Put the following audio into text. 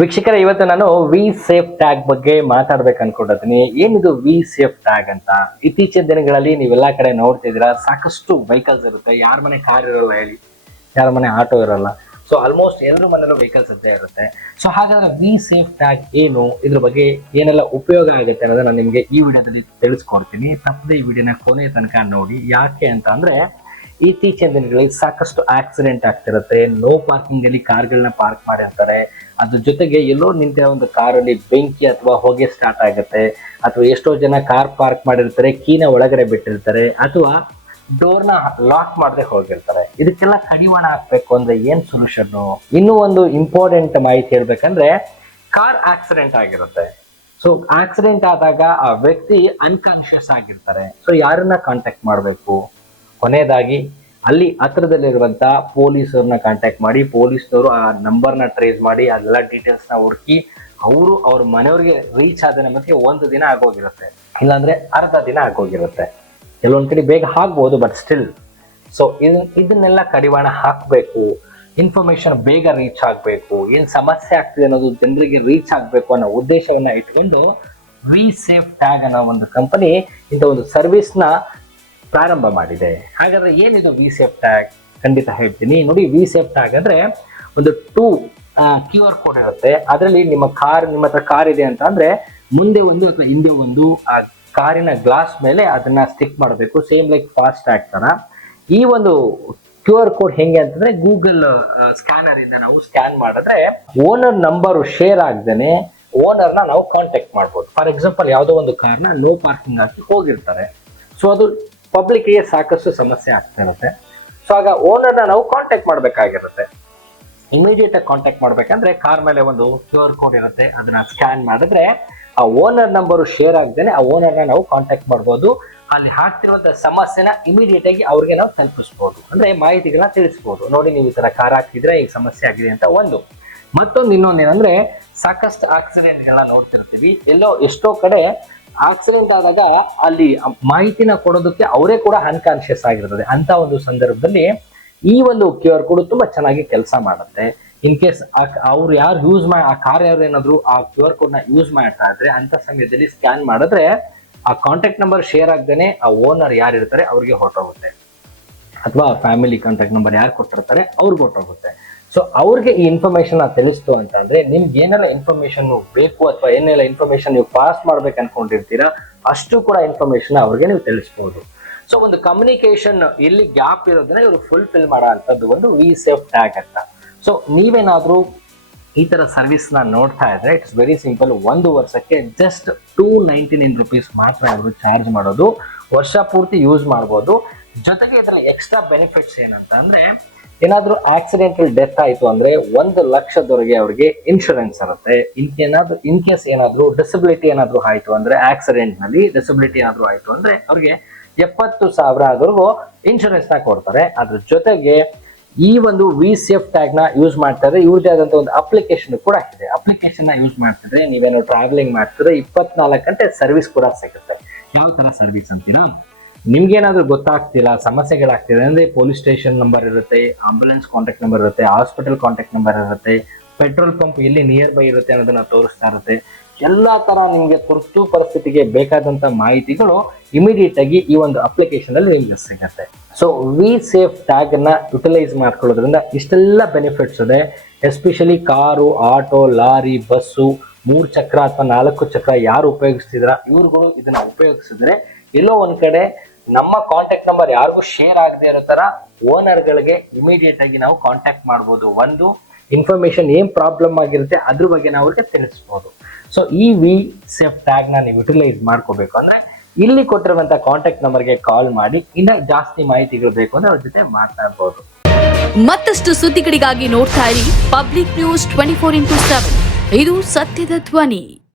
ವೀಕ್ಷಕರ, ಇವತ್ತು ನಾನು ವಿ ಸೇಫ್ ಟ್ಯಾಗ್ ಬಗ್ಗೆ ಮಾತಾಡ್ಬೇಕು ಅನ್ಕೊಂಡಿದ್ದೀನಿ. ಏನಿದು ವಿ ಸೇಫ್ ಟ್ಯಾಗ್ ಅಂತ? ಇತ್ತೀಚಿನ ದಿನಗಳಲ್ಲಿ ನೀವೆಲ್ಲಾ ಕಡೆ ನೋಡ್ತಿದ್ದೀರಾ, ಸಾಕಷ್ಟು ವೆಹಿಕಲ್ಸ್ ಇರುತ್ತೆ. ಯಾರ ಮನೆ ಕಾರ್ ಇರಲ್ಲ ಹೇಳಿ, ಯಾರ ಮನೆ ಆಟೋ ಇರಲ್ಲ. ಸೊ ಆಲ್ಮೋಸ್ಟ್ ಎಲ್ಲರ ಮನೇಲೂ ವೆಹಿಕಲ್ಸ್ ಇದ್ದೇ ಇರುತ್ತೆ. ಸೊ ಹಾಗಾದ್ರೆ ವಿ ಸೇಫ್ ಟ್ಯಾಗ್ ಏನು, ಇದ್ರ ಬಗ್ಗೆ ಏನೆಲ್ಲ ಉಪಯೋಗ ಆಗುತ್ತೆ ಅನ್ನೋದನ್ನ ನಾನು ನಿಮಗೆ ಈ ವಿಡಿಯೋದಲ್ಲಿ ತಿಳಿಸ್ಕೊಡ್ತೀನಿ. ತಪ್ಪದೆ ಈ ವಿಡಿಯೋನ ಕೊನೆ ತನಕ ನೋಡಿ. ಯಾಕೆ ಅಂತ ಅಂದ್ರೆ, ಇತ್ತೀಚಿನ ದಿನಗಳಲ್ಲಿ ಸಾಕಷ್ಟು ಆಕ್ಸಿಡೆಂಟ್ ಆಗ್ತಿರುತ್ತೆ. ನೋ ಪಾರ್ಕಿಂಗ್ ಅಲ್ಲಿ ಕಾರ್ಗಳನ್ನ ಪಾರ್ಕ್ ಮಾಡಿರ್ತಾರೆ. ಅದ್ರ ಜೊತೆಗೆ ಎಲ್ಲೋ ನಿಂತಿರೋ ಒಂದು ಕಾರಲ್ಲಿ ಬೆಂಕಿ ಅಥವಾ ಹೊಗೆ ಸ್ಟಾರ್ಟ್ ಆಗುತ್ತೆ, ಅಥವಾ ಎಷ್ಟೋ ಜನ ಕಾರ್ ಪಾರ್ಕ್ ಮಾಡಿರ್ತಾರೆ, ಕೀನ ಒಳಗಡೆ ಬಿಟ್ಟಿರ್ತಾರೆ, ಅಥವಾ ಡೋರ್ನ ಲಾಕ್ ಮಾಡದೆ ಹೋಗಿರ್ತಾರೆ. ಇದಕ್ಕೆಲ್ಲ ಕಡಿವಾಣ ಹಾಕ್ಬೇಕು ಅಂದ್ರೆ ಏನ್ ಸೊಲ್ಯೂಷನ್? ಇನ್ನೂ ಒಂದು ಇಂಪಾರ್ಟೆಂಟ್ ಮಾಹಿತಿ ಹೇಳ್ಬೇಕಂದ್ರೆ, ಕಾರ್ ಆಕ್ಸಿಡೆಂಟ್ ಆಗಿರುತ್ತೆ. ಸೊ ಆಕ್ಸಿಡೆಂಟ್ ಆದಾಗ ಆ ವ್ಯಕ್ತಿ ಅನ್ಕಾನ್ಶಿಯಸ್ ಆಗಿರ್ತಾರೆ. ಸೊ ಯಾರನ್ನ ಕಾಂಟ್ಯಾಕ್ಟ್ ಮಾಡಬೇಕು? ಕೊನೆಯದಾಗಿ ಅಲ್ಲಿ ಹತ್ರದಲ್ಲಿರುವಂತ ಪೊಲೀಸರನ್ನ ಕಾಂಟ್ಯಾಕ್ಟ್ ಮಾಡಿ, ಪೊಲೀಸ್ನವರು ಆ ನಂಬರ್ನ ಟ್ರೇಸ್ ಮಾಡಿ ಅದೆಲ್ಲ ಡೀಟೇಲ್ಸ್ನ ಹುಡುಕಿ ಅವರು ಅವ್ರ ಮನೆಯವ್ರಿಗೆ ರೀಚ್ ಆದ ನಮಗೆ ಒಂದು ದಿನ ಆಗೋಗಿರುತ್ತೆ, ಇಲ್ಲಾಂದ್ರೆ ಅರ್ಧ ದಿನ ಆಗೋಗಿರುತ್ತೆ. ಕೆಲವೊಂದ್ ಕಡೆ ಬೇಗ ಆಗ್ಬೋದು, ಬಟ್ ಸ್ಟಿಲ್. ಸೊ ಇದನ್ನೆಲ್ಲ ಕಡಿವಾಣ ಹಾಕಬೇಕು. ಇನ್ಫಾರ್ಮೇಶನ್ ಬೇಗ ರೀಚ್ ಆಗಬೇಕು, ಏನ್ ಸಮಸ್ಯೆ ಆಗ್ತಿದೆ ಅನ್ನೋದು ಜನರಿಗೆ ರೀಚ್ ಆಗಬೇಕು ಅನ್ನೋ ಉದ್ದೇಶವನ್ನ ಇಟ್ಕೊಂಡು ವಿ ಸೇಫ್ ಟ್ಯಾಗ್ ಅನ್ನೋ ಒಂದು ಕಂಪನಿ ಇಂಥ ಒಂದು ಸರ್ವಿಸ್ನ ಪ್ರಾರಂಭ ಮಾಡಿದೆ. ಹಾಗಾದ್ರೆ ಏನಿದು ವಿ ಸೇಫ್ ಟ್ಯಾಗ್? ಖಂಡಿತ ಹೇಳ್ತೀನಿ ನೋಡಿ. ವಿ ಸೇಫ್ ಟ್ಯಾಗ್ ಅಂದ್ರೆ ಒಂದು QR ಕೋಡ್ ಇರುತ್ತೆ. ಅದರಲ್ಲಿ ನಿಮ್ಮ ಹತ್ರ ಕಾರ್ ಇದೆ ಅಂತ ಅಂದ್ರೆ ಮುಂದೆ ಒಂದು ಅಥವಾ ಹಿಂದೆ ಒಂದು ಆ ಕಾರಿನ ಗ್ಲಾಸ್ ಮೇಲೆ ಅದನ್ನ ಸ್ಟಿಕ್ ಮಾಡಬೇಕು, ಸೇಮ್ ಲೈಕ್ ಫಾಸ್ಟ್ ಟ್ಯಾಗ್ ತರ. ಈ ಒಂದು QR ಕೋಡ್ ಹೆಂಗೆ ಅಂತಂದ್ರೆ, ಗೂಗಲ್ ಸ್ಕ್ಯಾನರ್ ಇಂದ ನಾವು ಸ್ಕ್ಯಾನ್ ಮಾಡಿದ್ರೆ ಓನರ್ ನಂಬರ್ ಶೇರ್ ಆಗದೇನೆ ಓನರ್ನ ನಾವು ಕಾಂಟ್ಯಾಕ್ಟ್ ಮಾಡ್ಬೋದು. ಫಾರ್ ಎಕ್ಸಾಂಪಲ್, ಯಾವುದೋ ಒಂದು ಕಾರ್ನ ನೋ ಪಾರ್ಕಿಂಗ್ ಹಾಕಿ ಹೋಗಿರ್ತಾರೆ. ಸೊ ಅದು ಪಬ್ಲಿಕ್ಗೆ ಸಾಕಷ್ಟು ಸಮಸ್ಯೆ ಆಗ್ತಾ ಇರುತ್ತೆ. ಸೊ ಆಗ ಓನರ್ನ ನಾವು ಕಾಂಟ್ಯಾಕ್ಟ್ ಮಾಡ್ಬೇಕಾಗಿರುತ್ತೆ. ಇಮಿಡಿಯೇಟ್ ಆಗಿ ಕಾಂಟ್ಯಾಕ್ಟ್ ಮಾಡ್ಬೇಕಂದ್ರೆ ಕಾರ್ ಮೇಲೆ ಒಂದು QR ಕೋಡ್ ಇರುತ್ತೆ, ಅದನ್ನ ಸ್ಕ್ಯಾನ್ ಮಾಡಿದ್ರೆ ಆ ಓನರ್ ನಂಬರ್ ಶೇರ್ ಆಗದೇನೆ ಆ ಓನರ್ನ ನಾವು ಕಾಂಟ್ಯಾಕ್ಟ್ ಮಾಡ್ಬೋದು. ಅಲ್ಲಿ ಆಗ್ತಿರುವಂತ ಸಮಸ್ಯೆನ ಇಮಿಡಿಯೇಟ್ ಆಗಿ ಅವ್ರಿಗೆ ನಾವು ತಲುಪಿಸ್ಬೋದು, ಅಂದ್ರೆ ಮಾಹಿತಿಗಳನ್ನ ತಿಳಿಸ್ಬೋದು. ನೋಡಿ, ನೀವು ಈ ತರ ಕಾರ್ ಹಾಕಿದ್ರೆ ಈಗ ಸಮಸ್ಯೆ ಆಗಿದೆ ಅಂತ. ಮತ್ತೊಂದು ಇನ್ನೊಂದೇನಂದ್ರೆ, ಸಾಕಷ್ಟು ಆಕ್ಸಿಡೆಂಟ್ಗಳನ್ನ ನೋಡ್ತಿರ್ತೀವಿ. ಎಷ್ಟೋ ಕಡೆ ಆಕ್ಸಿಡೆಂಟ್ ಆದಾಗ ಅಲ್ಲಿ ಮಾಹಿತಿನ ಕೊಡೋದಕ್ಕೆ ಅವರೇ ಕೂಡ ಅನ್ಕಾನ್ಶಿಯಸ್ ಆಗಿರ್ತದೆ. ಅಂತ ಒಂದು ಸಂದರ್ಭದಲ್ಲಿ ಈ ಒಂದು QR ಕೋಡ್ ತುಂಬಾ ಚೆನ್ನಾಗಿ ಕೆಲಸ ಮಾಡುತ್ತೆ. ಇನ್ ಕೇಸ್ ಅವ್ರು ಯಾರು ಆ ಕಾರ್ ಯಾರು ಏನಾದ್ರು ಆ QR ಕೋಡ್ ನ ಯೂಸ್ ಮಾಡ್ತಾ ಇದ್ರೆ, ಅಂತ ಸಮಯದಲ್ಲಿ ಸ್ಕ್ಯಾನ್ ಮಾಡಿದ್ರೆ ಆ ಕಾಂಟ್ಯಾಕ್ಟ್ ನಂಬರ್ ಶೇರ್ ಆಗದೇನೆ ಆ ಓನರ್ ಯಾರು ಇರ್ತಾರೆ ಅವ್ರಿಗೆ ಹೊರಟೋಗುತ್ತೆ, ಅಥವಾ ಫ್ಯಾಮಿಲಿ ಕಾಂಟ್ಯಾಕ್ಟ್ ನಂಬರ್ ಯಾರು ಕೊಟ್ಟಿರ್ತಾರೆ ಅವ್ರಿಗೆ ಹೊರಟೋಗುತ್ತೆ. ಸೊ ಅವ್ರಿಗೆ ಈ ಇನ್ಫಾರ್ಮೇಶನ್ ತಿಳಿಸ್ತು ಅಂತ ಅಂದ್ರೆ, ನಿಮ್ಗೆ ಏನೆಲ್ಲ ಇನ್ಫಾರ್ಮೇಶನ್ ಬೇಕು ಅಥವಾ ಏನೆಲ್ಲ ಇನ್ಫಾರ್ಮೇಶನ್ ನೀವು ಪಾಸ್ ಮಾಡ್ಬೇಕು ಅನ್ಕೊಂಡಿರ್ತೀರಾ, ಅಷ್ಟು ಕೂಡ ಇನ್ಫಾರ್ಮೇಶನ್ ಅವ್ರಿಗೆ ನೀವು ತಿಳಿಸ್ಬೋದು. ಸೊ ಒಂದು ಕಮ್ಯುನಿಕೇಶನ್ ಎಲ್ಲಿ ಗ್ಯಾಪ್ ಇರೋದನ್ನ ಇವರು ಫುಲ್ಫಿಲ್ ಮಾಡೋ ಅಂತದ್ದು ಒಂದು ವಿ ಸೇಫ್ ಟ್ಯಾಗ್ ಅಂತ. ಸೊ ನೀವೇನಾದ್ರೂ ಈ ತರ ಸರ್ವಿಸ್ ನ ನೋಡ್ತಾ ಇದ್ರೆ, ಇಟ್ಸ್ ವೆರಿ ಸಿಂಪಲ್. ಒಂದು ವರ್ಷಕ್ಕೆ ಜಸ್ಟ್ ₹299 ಮಾತ್ರ ಅವರು ಚಾರ್ಜ್ ಮಾಡೋದು. ವರ್ಷ ಪೂರ್ತಿ ಯೂಸ್ ಮಾಡ್ಬೋದು. ಜೊತೆಗೆ ಇದರಲ್ಲಿ ಎಕ್ಸ್ಟ್ರಾ ಬೆನಿಫಿಟ್ಸ್ ಏನಂತ ಅಂದ್ರೆ, ಏನಾದ್ರೂ ಆಕ್ಸಿಡೆಂಟಲ್ ಡೆತ್ ಆಯ್ತು ಅಂದ್ರೆ 1,00,000 ಅವ್ರಿಗೆ ಇನ್ಶೂರೆನ್ಸ್ ಇರುತ್ತೆ. ಇನ್ ಕೇಸ್ ಏನಾದ್ರೂ ಡಿಸಬಿಲಿಟಿ ಏನಾದ್ರೂ ಆಯ್ತು ಅಂದ್ರೆ, ಆಕ್ಸಿಡೆಂಟ್ ನಲ್ಲಿ ಡಿಸಬಿಲಿಟಿ ಏನಾದ್ರೂ ಆಯ್ತು ಅಂದ್ರೆ ಅವ್ರಿಗೆ 70,000 ಇನ್ಶೂರೆನ್ಸ್ ನ ಕೊಡ್ತಾರೆ. ಅದ್ರ ಜೊತೆಗೆ ಈ ಒಂದು ವಿ ಸೇಫ್ ಟ್ಯಾಗ್ ನ ಯೂಸ್ ಮಾಡ್ತಾ ಇದ್ರೆ ಇವ್ರದೇ ಆದಂತ ಒಂದು ಅಪ್ಲಿಕೇಶನ್ ಕೂಡ ಇದೆ. ಅಪ್ಲಿಕೇಶನ್ ನ ಯೂಸ್ ಮಾಡ್ತಿದ್ರೆ ನೀವೇನೋ ಟ್ರಾವೆಲಿಂಗ್ ಮಾಡ್ತಿದ್ರೆ 24 ಗಂಟೆ ಸರ್ವಿಸ್ ಕೂಡ ಸಿಗುತ್ತೆ. ಯಾವ ತರ ಸರ್ವಿಸ್ ಅಂತೀರಾ? ನಿಮ್ಗೇನಾದ್ರೂ ಗೊತ್ತಾಗ್ತಿಲ್ಲ, ಸಮಸ್ಯೆಗಳಾಗ್ತಿದೆ ಅಂದ್ರೆ ಪೊಲೀಸ್ ಸ್ಟೇಷನ್ ನಂಬರ್ ಇರುತ್ತೆ, ಆಂಬುಲೆನ್ಸ್ ಕಾಂಟ್ಯಾಕ್ಟ್ ನಂಬರ್ ಇರುತ್ತೆ, ಹಾಸ್ಪಿಟಲ್ ಕಾಂಟ್ಯಾಕ್ಟ್ ನಂಬರ್ ಇರುತ್ತೆ, ಪೆಟ್ರೋಲ್ ಪಂಪ್ ಎಲ್ಲಿ ನಿಯರ್ ಬೈ ಇರುತ್ತೆ ಅನ್ನೋದನ್ನ ತೋರಿಸ್ತಾ ಇರುತ್ತೆ. ಎಲ್ಲಾ ತರ ನಿಮ್ಗೆ ತುರ್ತು ಪರಿಸ್ಥಿತಿಗೆ ಬೇಕಾದಂತ ಮಾಹಿತಿಗಳು ಇಮಿಡಿಯೇಟ್ ಆಗಿ ಈ ಒಂದು ಅಪ್ಲಿಕೇಶನ್ ಅಲ್ಲಿ ನಿಮ್ಗೆ ಸಿಗುತ್ತೆ. ಸೊ ವಿ ಸೇಫ್ ಟ್ಯಾಗ್ ಅನ್ನ ಯುಟಿಲೈಸ್ ಮಾಡ್ಕೊಳ್ಳೋದ್ರಿಂದ ಇಷ್ಟೆಲ್ಲ ಬೆನಿಫಿಟ್ಸ್ ಇದೆ. Especially car, auto, lorry, bus, 3 ಚಕ್ರ ಅಥವಾ 4 ಚಕ್ರ ಯಾರು ಉಪಯೋಗಿಸ್ತಿದ್ರ ಇವ್ರುಗಳು ಇದನ್ನ ಉಪಯೋಗಿಸಿದ್ರೆ ಎಲ್ಲೋ ಒಂದ್ ಕಡೆ ನಮ್ಮ ಕಾಂಟ್ಯಾಕ್ಟ್ ನಂಬರ್ ಯಾರಿಗೂ ಶೇರ್ ಆಗದೆ ಇರೋ ತರ ಓನರ್ಗಳಿಗೆ ಇಮಿಡಿಯೇಟ್ ಆಗಿ ನಾವು ಕಾಂಟ್ಯಾಕ್ಟ್ ಮಾಡ್ಬೋದು. ಒಂದು ಇನ್ಫಾರ್ಮೇಶನ್ ಏನ್ ಪ್ರಾಬ್ಲಮ್ ಆಗಿರುತ್ತೆ ಅದ್ರ ಬಗ್ಗೆ ನಾವು ಅವ್ರಿಗೆ ತಿಳಿಸ್ಬೋದು. ಸೊ ಈ ವಿ ಸೇಫ್ ಟ್ಯಾಗ್ ನ ನೀವು ಯುಟಿಲೈಸ್ ಮಾಡ್ಕೋಬೇಕು ಅಂದ್ರೆ, ಇಲ್ಲಿ ಕೊಟ್ಟಿರುವಂತ ಕಾಂಟ್ಯಾಕ್ಟ್ ನಂಬರ್ಗೆ ಕಾಲ್ ಮಾಡಿ ಇನ್ನ ಜಾಸ್ತಿ ಮಾಹಿತಿಗಳು ಬೇಕು ಅಂದ್ರೆ ಅವ್ರ ಜೊತೆ ಮಾತಾಡ್ಬೋದು. ಮತ್ತಷ್ಟು ಸುದ್ದಿಗಳಿಗಾಗಿ ನೋಡ್ತಾ ಇರಿ ಪಬ್ಲಿಕ್ ನ್ಯೂಸ್ 24x7. ಇದು ಸತ್ಯದ ಧ್ವನಿ.